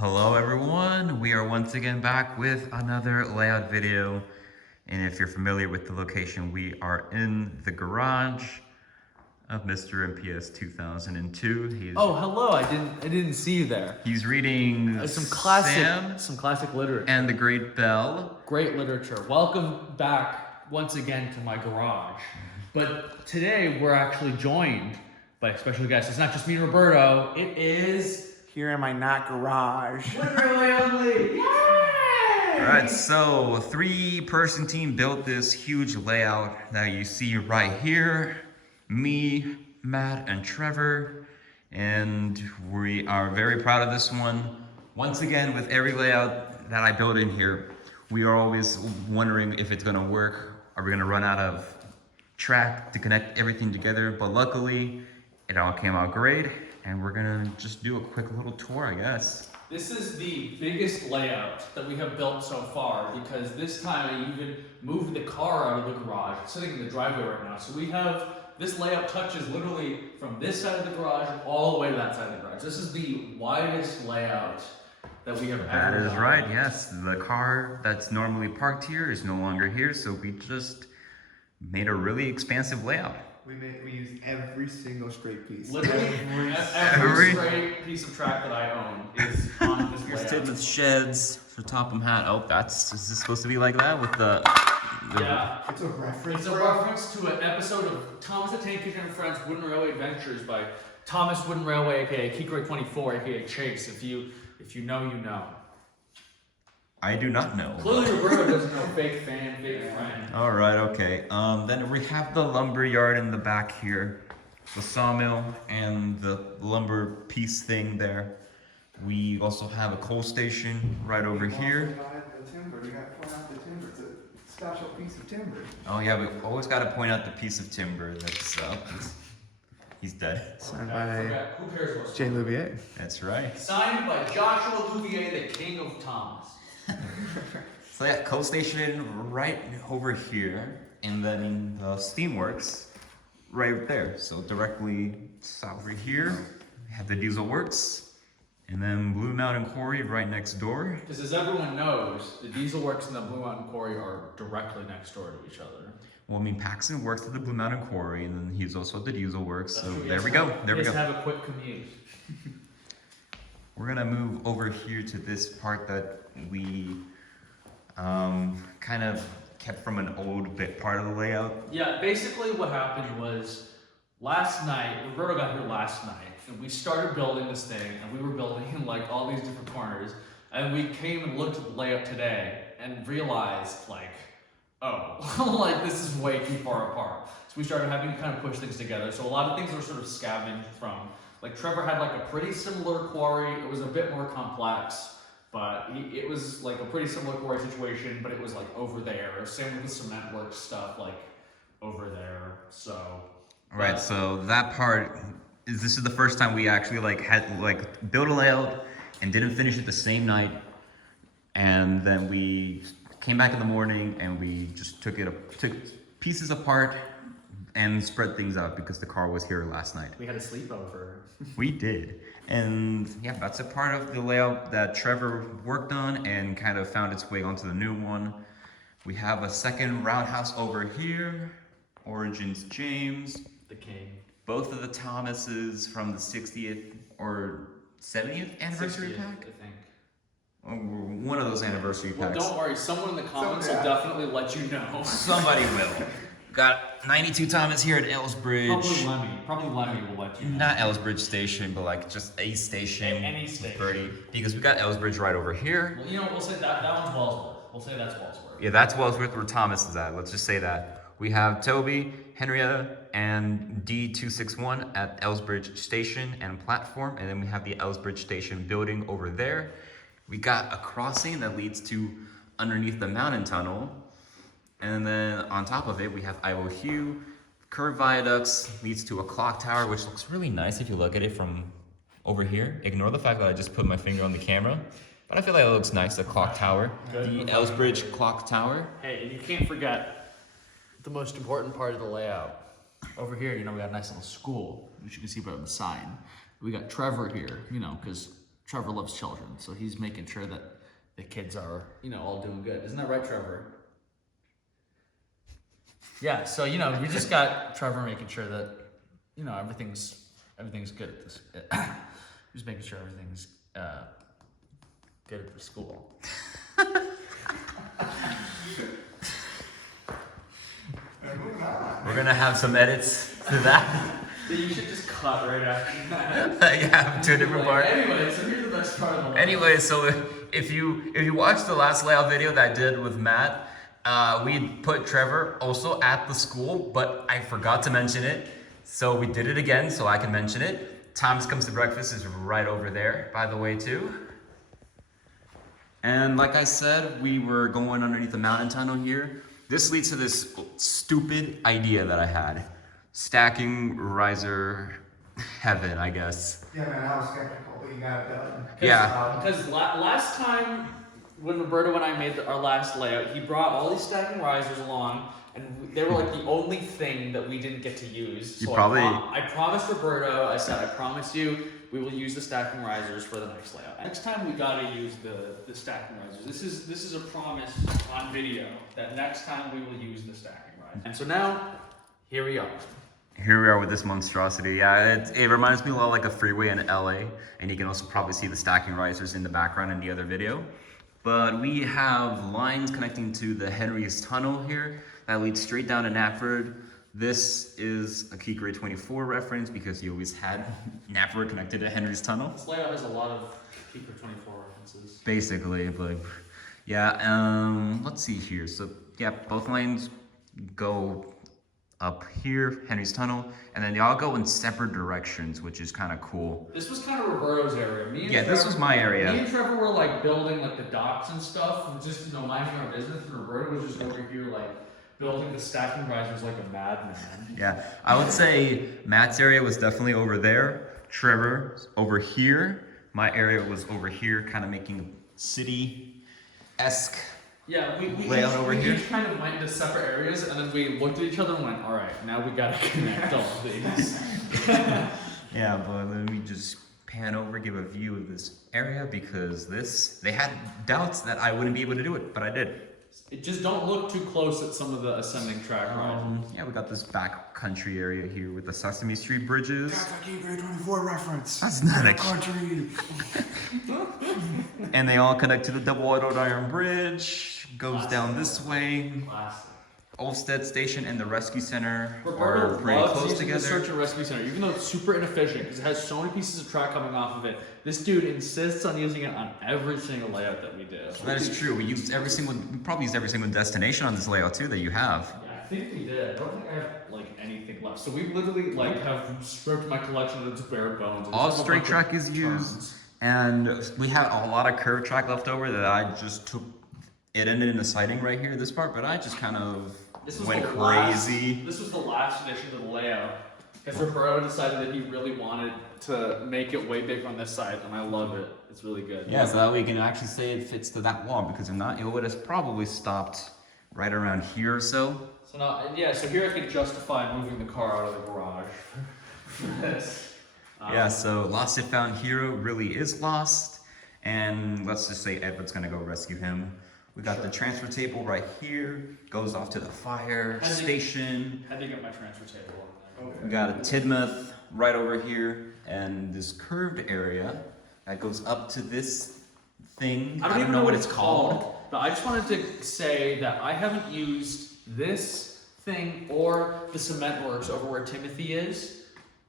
Hello everyone, we are once again back with another layout video, and if you're familiar with the location, we are in the garage of MrMPS2002. Oh, hello! I didn't see you there. He's reading Some classic literature. and the Great Bell. Great literature. Welcome back once again to my garage. But today we're actually joined by a special guest. It's not just me and Roberto. It is here in my not garage. WoodenRailwayOnly. Yay! Alright, so a 3-person team built this huge layout that you see right here. Me, Matt, and Trevor. And we are very proud of this one. Once again, with every layout that I build in here, we are always wondering if it's gonna work. Are we gonna run out of track to connect everything together? But luckily, it all came out great. And we're gonna just do a quick little tour, I guess. This is the biggest layout that we have built so far because this time I even moved the car out of the garage. It's sitting in the driveway right now. So we have, this layout touches literally from this side of the garage all the way to that side of the garage. This is the widest layout that we have ever done. That is right, yes. The car that's normally parked here is no longer here, so we just made a really expansive layout. We used every single straight piece. Literally every straight piece of track that I own is on this Here's layout. Tidman's sheds for Topham Hat. Oh, is this supposed to be like that with the Yeah. It's a reference. It's a reference to an episode of Thomas the Tank Engine and Friends Wooden Railway Adventures by Thomas Wooden Railway, aka Kikroy24, aka Chase. If you know, you know. I do not know. Clearly Roberto doesn't know. Fake fan, fake friend. All right, okay. Then we have the lumber yard in the back here, the sawmill and the lumber piece thing there. We also have a coal station right over here. The timber. You got to point out the timber. It's a special piece of timber. Oh yeah, we always got to point out the piece of timber that's he's dead. Signed Who cares what's Jay Louvier. That's right. Signed by Joshua Louvier, the king of Thomas. So yeah, coal station right over here, and then the steamworks right there. So directly south over here, we have the diesel works, and then Blue Mountain Quarry right next door. Because as everyone knows, the Diesel Works and the Blue Mountain Quarry are directly next door to each other. Well, I mean, Paxton works at the Blue Mountain Quarry, and then he's also at the diesel works. That's So true. there we go. There we go. Just have a quick commute. We're gonna move over here to this part that we kind of kept from an old bit part of the layout. Yeah, basically what happened was last night, Roberto got here last night, and we started building this thing, and we were building in like all these different corners, and we came and looked at the layout today and realized like, oh, like this is way too far apart. So we started having to kind of push things together. So a lot of things were sort of scavenged from, like Trevor had like a pretty similar quarry. It was a bit more complex, but it was like a pretty similar quarry situation, but it was like over there. Same with the cement work stuff, like over there. So. Right. So that part this is the first time we actually had built a layout and didn't finish it the same night, and then we came back in the morning and we just took pieces apart and spread things out because the car was here last night. We had a sleepover. We did. And yeah, that's a part of the layout that Trevor worked on and kind of found its way onto the new one. We have a second roundhouse over here. Origins James. The king. Both of the Thomases from the 60th or 70th anniversary 60th, pack? I think. Or one of those anniversary Well, packs. don't worry. Someone in the comments will definitely let you know. Somebody will. Got 92 Thomas here at Ellsbridge. Probably Lemmy will let you know. Not Ellsbridge Station, but like just a station. Any station. Birdie. Because we got Ellsbridge right over here. Well, you know, we'll say that one's Wellsworth. We'll say that's Wellsworth. Yeah, that's Wellsworth where Thomas is at. Let's just say that. We have Toby, Henrietta, and D261 at Ellsbridge Station and platform. And then we have the Ellsbridge Station building over there. We got a crossing that leads to underneath the mountain tunnel. And then on top of it, we have Ivo Hugh. Curved viaducts leads to a clock tower, which looks really nice if you look at it from over here. Ignore the fact that I just put my finger on the camera. But I feel like it looks nice, the clock tower. Good. The Ellsbridge clock tower. Hey, and you can't forget the most important part of the layout. Over here, you know, we got a nice little school, which you can see by the sign. We got Trevor here, you know, because Trevor loves children, so he's making sure that the kids are, you know, all doing good. Isn't that right, Trevor? Yeah, so, you know, we just got Trevor making sure that, you know, everything's good at this. Just making sure everything's good at the school. We're gonna have some edits to that. You should just cut right after that. Yeah, to a different part. Anyway, so here's the next part of the layout. Anyway, so if you watched the last layout video that I did with Matt, we put Trevor also at the school, but I forgot to mention it. So we did it again, so I can mention it. Times Comes to Breakfast is right over there, by the way, too. And like I said, we were going underneath the mountain tunnel here. This leads to this stupid idea that I had. Stacking riser heaven, I guess. Yeah, man, I was skeptical, but you got it done. Yeah. Because last time when Roberto and I made our last layout, he brought all these stacking risers along, and they were like the only thing that we didn't get to use. So I promised Roberto, I said, I promise you, we will use the stacking risers for the next layout. Next time we gotta use the stacking risers. This is a promise on video that next time we will use the stacking risers. And so now, here we are. Here we are with this monstrosity. Yeah, it reminds me a lot like a freeway in LA, and you can also probably see the stacking risers in the background in the other video. But we have lines connecting to the Henry's Tunnel here that leads straight down to Knapford. This is a key grade 24 reference because you always had Knapford connected to Henry's Tunnel. This layout has a lot of key grade 24 references. Basically, but yeah, let's see here. So yeah, both lines go up here, Henry's Tunnel, and then they all go in separate directions, which is kind of cool. This was kind of Roberto's area. This was my area. Me and Trevor were like building like the docks and stuff, and just, you know, minding our business, and Roberto was just over here like building the stacking risers like a madman. Yeah, I would say Matt's area was definitely over there, Trevor over here, my area was over here, kind of making city-esque. Yeah, we each kind of went into separate areas, and then we looked at each other and went, all right, now we gotta connect all of these. Yeah, but let me just pan over, give a view of this area, because they had doubts that I wouldn't be able to do it, but I did. Just don't look too close at some of the ascending track risers. Yeah, we got this back country area here with the Sesame Street bridges. That's a key grade 24 reference. That's not a country. And they all connect to the double-wide iron bridge. Goes down this way. Classic. Olmsted Station and the Rescue Center Roberto are pretty loves close using together. the search and rescue center, even though it's super inefficient because it has so many pieces of track coming off of it. This dude insists on using it on every single layout that we do. That is true. We probably used every single destination on this layout too that you have. Yeah, I think we did. I don't think I have like anything left. So we literally like have stripped my collection of its bare bones. All straight track is used, and we have a lot of curved track left over that I just took. It ended in a siding right here, this part, but I just kind of went crazy. This was the last addition to the layout. Because Roberto decided that he really wanted to make it way bigger on this side, and I love it. It's really good. Yeah, so that way you can actually say it fits to that wall, because if not, it would have probably stopped right around here or so. So now, yeah, so here I can justify moving the car out of the garage for this. Yeah, so Lost and Found Hero really is lost, and let's just say Edward's gonna go rescue him. We got the transfer table right here, goes off to the fire station. How do you get my transfer table on there? We got a Tidmouth right over here, and this curved area that goes up to this thing. I don't even know what it's called. But I just wanted to say that I haven't used this thing or the cement works over where Timothy is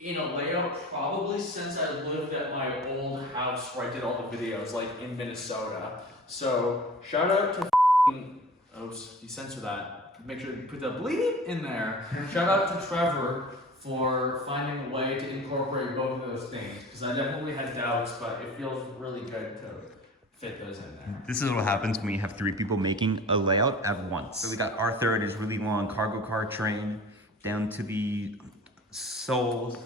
in a layout probably since I lived at my old house where I did all the videos, like in Minnesota. So shout out to oops, you censor that. Make sure you put the bleep in there. Shout out to Trevor for finding a way to incorporate both of those things, because I definitely had doubts, but it feels really good to fit those in there. This is what happens when you have 3 people making a layout at once. So we got Arthur and his really long cargo car train down to the Soder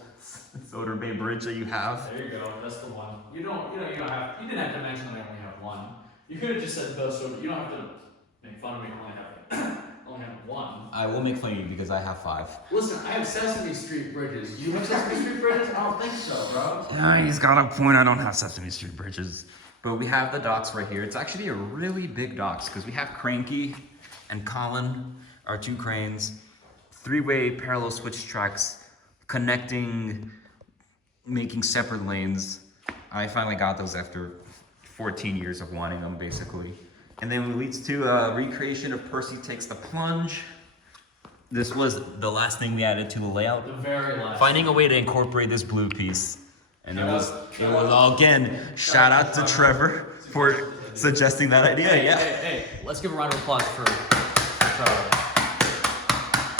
Bay Bridge that you have. There you go. That's the one. You didn't have to mention that I only have one. You could have just said those, so you don't have to make fun of me. I only have one. I will make fun of you because I have 5. Listen, I have Sesame Street bridges. Do you have Sesame Street bridges? I don't think so, bro. He's got a point. I don't have Sesame Street bridges. But we have the docks right here. It's actually a really big docks because we have Cranky and Colin, our 2 cranes, 3-way parallel switch tracks, connecting, making separate lanes. I finally got those after 14 years of wanting them, basically. And then it leads to a recreation of Percy Takes the Plunge. This was the last thing we added to the layout. The very last. Finding a way to incorporate this blue piece. And it was all, again, shout out to Trevor for suggesting that idea, Hey, let's give a round of applause for Trevor.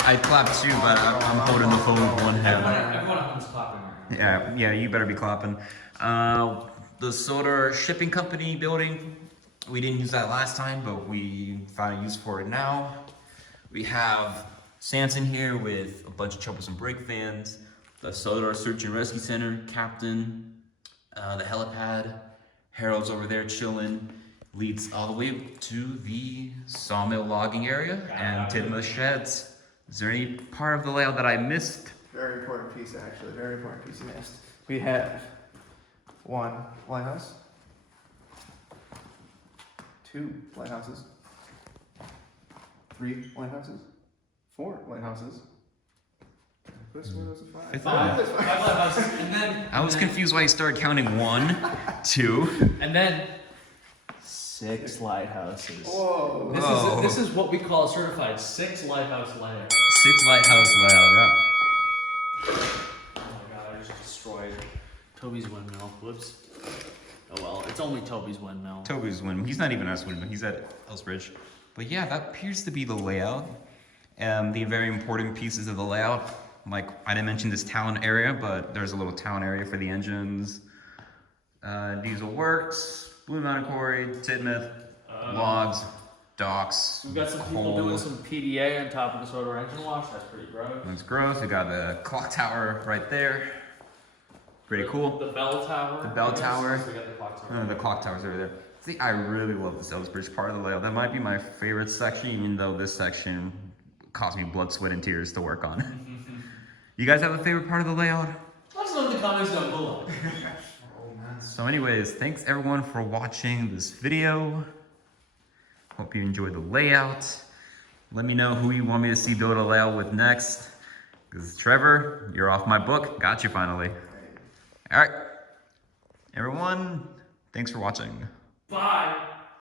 I clapped too, but I'm holding the phone with one hand. Everyone at home's clapping right now. Yeah, you better be clapping. The Soda Shipping Company building, we didn't use that last time, but we found a use for it now. We have Sanson here with a bunch of choppers and brake fans. The Soda Search and Rescue Center, Captain, the helipad, Harold's over there chilling, leads all the way to the sawmill logging area and Tidmouth sheds. Is there any part of the layout that I missed? Very important piece, actually. Very important piece you missed. We have 1 lighthouse, 2 lighthouses, 3 lighthouses, 4 lighthouses. This one was a 5. Five lighthouses, and then I was confused why you started counting 1, 2. and then 6 lighthouses. Whoa. This is what we call a certified 6 lighthouse layout. 6 lighthouse layout, yeah. Oh my god, I just destroyed Toby's windmill. Whoops. Oh well, it's only Toby's windmill. Toby's windmill. He's not even us windmill. He's at Ellsbridge. But yeah, that appears to be the layout. The very important pieces of the layout. Like, I didn't mention this town area, but there's a little town area for the engines. Diesel Works, Blue Mountain Quarry, Tidmouth, logs, docks, We've got some people doing some PDA on top of the Soda engine wash. That's pretty gross. That's gross. We got the clock tower right there. Pretty cool. The bell tower. The bell tower. We got the clock tower. The clock tower's over there. See, I really love this Ellsbridge part of the layout. That might be my favorite section, even though this section cost me blood, sweat, and tears to work on. You guys have a favorite part of the layout? Let us know in the comments down below. So anyways, thanks everyone for watching this video. Hope you enjoyed the layout. Let me know who you want me to see build a layout with next. Because Trevor, you're off my book. Got you finally. All right. Everyone, thanks for watching. Bye.